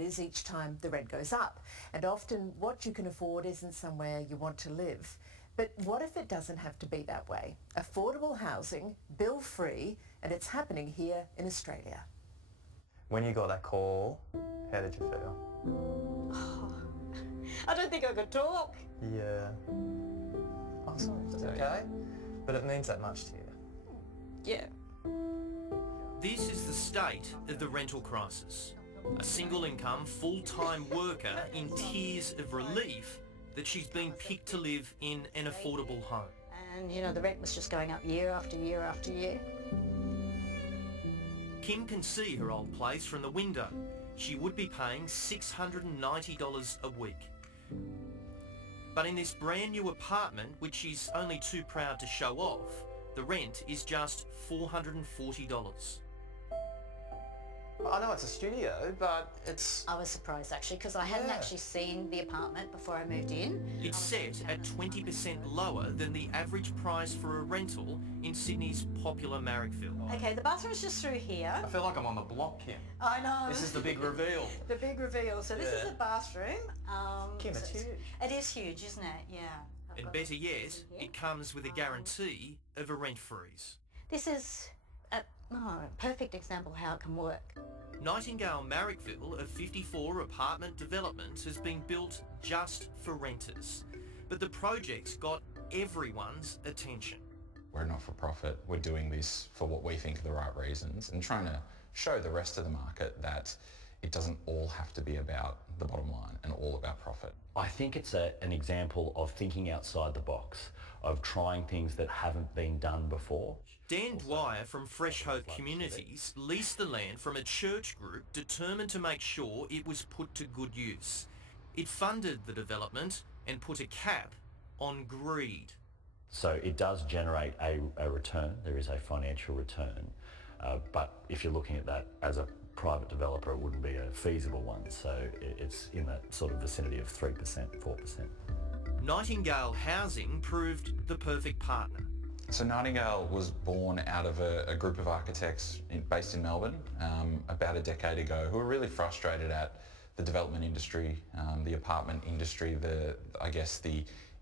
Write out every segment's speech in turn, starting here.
is each time the rent goes up. And often what you can afford isn't somewhere you want to live. But what if it doesn't have to be that way? Affordable housing, bill-free, and it's happening here in Australia. When you got that call, how did you feel? I don't think I could talk. Yeah. Oh, sorry, it's okay. But it means that much to you. Yeah. This is the state of the rental crisis. A single income, full-time worker in tears of relief that she's been picked to live in an affordable home. And, you know, the rent was just going up year after year after year. Kim can see her old place from the window. She would be paying $690 a week. But in this brand new apartment, which she's only too proud to show off, the rent is just $440. I know it's a studio, but it's... I was surprised actually because I hadn't actually seen the apartment before I moved in. It's set at 20% lower than the average price for a rental in Sydney's popular Marrickville. Okay, the bathroom's just through here. I feel like I'm on the block, Kim. I know. This is the big reveal. The big reveal. So this is the bathroom. Kim, it's huge. It is huge, isn't it? Yeah. And better yet, it comes with a guarantee of a rent freeze. This is a perfect example of how it can work. Nightingale Marrickville, a 54 apartment development, has been built just for renters. But the project's got everyone's attention. We're not for profit. We're doing this for what we think are the right reasons and trying to show the rest of the market that it doesn't all have to be about the bottom line and all about profit. I think it's an example of thinking outside the box, of trying things that haven't been done before. Dan Dwyer from Fresh Hope Communities leased the land from a church group determined to make sure it was put to good use. It funded the development and put a cap on greed. So it does generate a return. There is a financial return. But if you're looking at that as a private developer, it wouldn't be a feasible one. So it's in that sort of vicinity of 3%, 4%. Nightingale Housing proved the perfect partner. So Nightingale was born out of a group of architects based in Melbourne about a decade ago who were really frustrated at the development industry, the apartment industry, the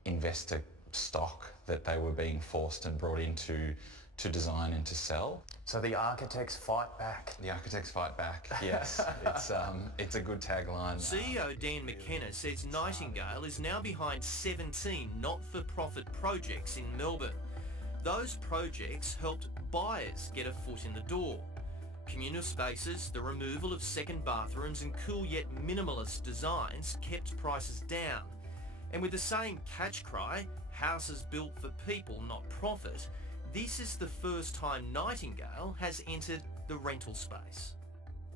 investor stock that they were being forced and brought into to design and to sell. So the architects fight back. The architects fight back, yes. It's a good tagline. CEO Dan McKenna says Nightingale is now behind 17 not-for-profit projects in Melbourne. Those projects helped buyers get a foot in the door. Communal spaces, the removal of second bathrooms and cool yet minimalist designs kept prices down. And with the same catch cry, houses built for people, not profit, this is the first time Nightingale has entered the rental space.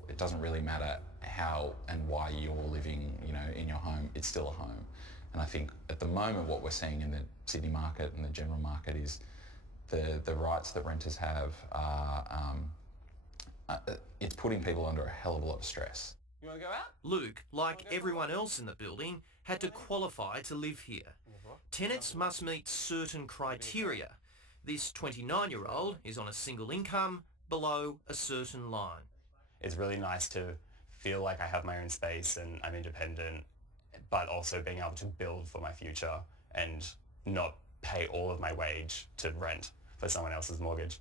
It doesn't really matter how and why you're living, in your home, it's still a home. And I think at the moment what we're seeing in the Sydney market and the general market is the rights that renters have are, it's putting people under a hell of a lot of stress. You want to go out? Luke, like everyone else in the building, had to qualify to live here. Tenants must meet certain criteria. This 29-year-old is on a single income below a certain line. It's really nice to feel like I have my own space and I'm independent, but also being able to build for my future and not pay all of my wage to rent for someone else's mortgage.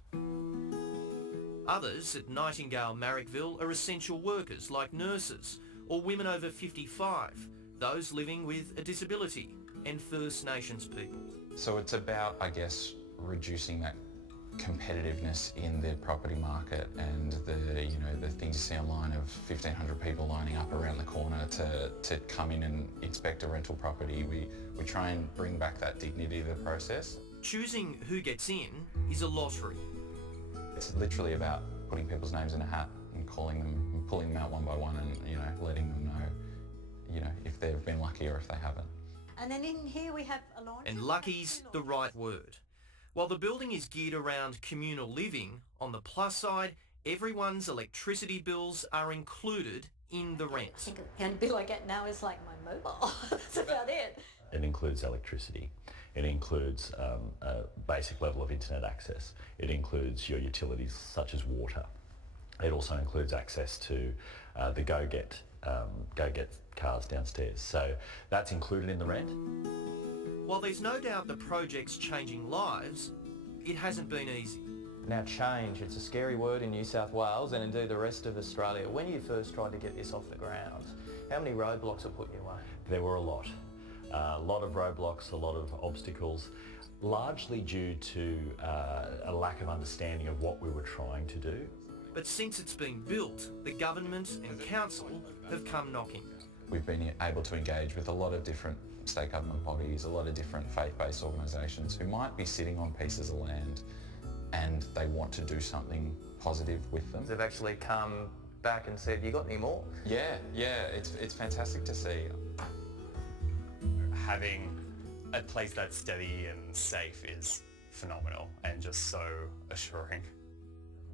Others at Nightingale Marrickville are essential workers like nurses or women over 55, those living with a disability and First Nations people. So it's about, reducing that competitiveness in the property market and the things you see online of 1,500 people lining up around the corner to come in and inspect a rental property. We try and bring back that dignity to the process. Choosing who gets in is a lottery. It's literally about putting people's names in a hat and calling them and pulling them out one by one and letting them know, if they've been lucky or if they haven't. And then in here we have a laundry. And lucky's the right word. While the building is geared around communal living, on the plus side, everyone's electricity bills are included in the rent. I think the only bill I get now is like my mobile. That's about it. It includes electricity. It includes a basic level of internet access. It includes your utilities such as water. It also includes access to the GoGet go get cars downstairs. So that's included in the rent. While there's no doubt the project's changing lives, it hasn't been easy. Now change, it's a scary word in New South Wales and indeed the rest of Australia. When you first tried to get this off the ground, how many roadblocks were put in your way? There were a lot of roadblocks, a lot of obstacles, largely due to a lack of understanding of what we were trying to do. But since it's been built, the government and council have come knocking. We've been able to engage with a lot of different state government bodies, a lot of different faith-based organisations who might be sitting on pieces of land and they want to do something positive with them. They've actually come back and said, you got any more? Yeah, it's fantastic to see. Having a place that's steady and safe is phenomenal and just so assuring.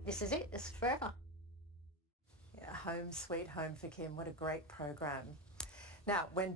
This is it. This is forever. Yeah, home sweet home for Kim. What a great program. Now, when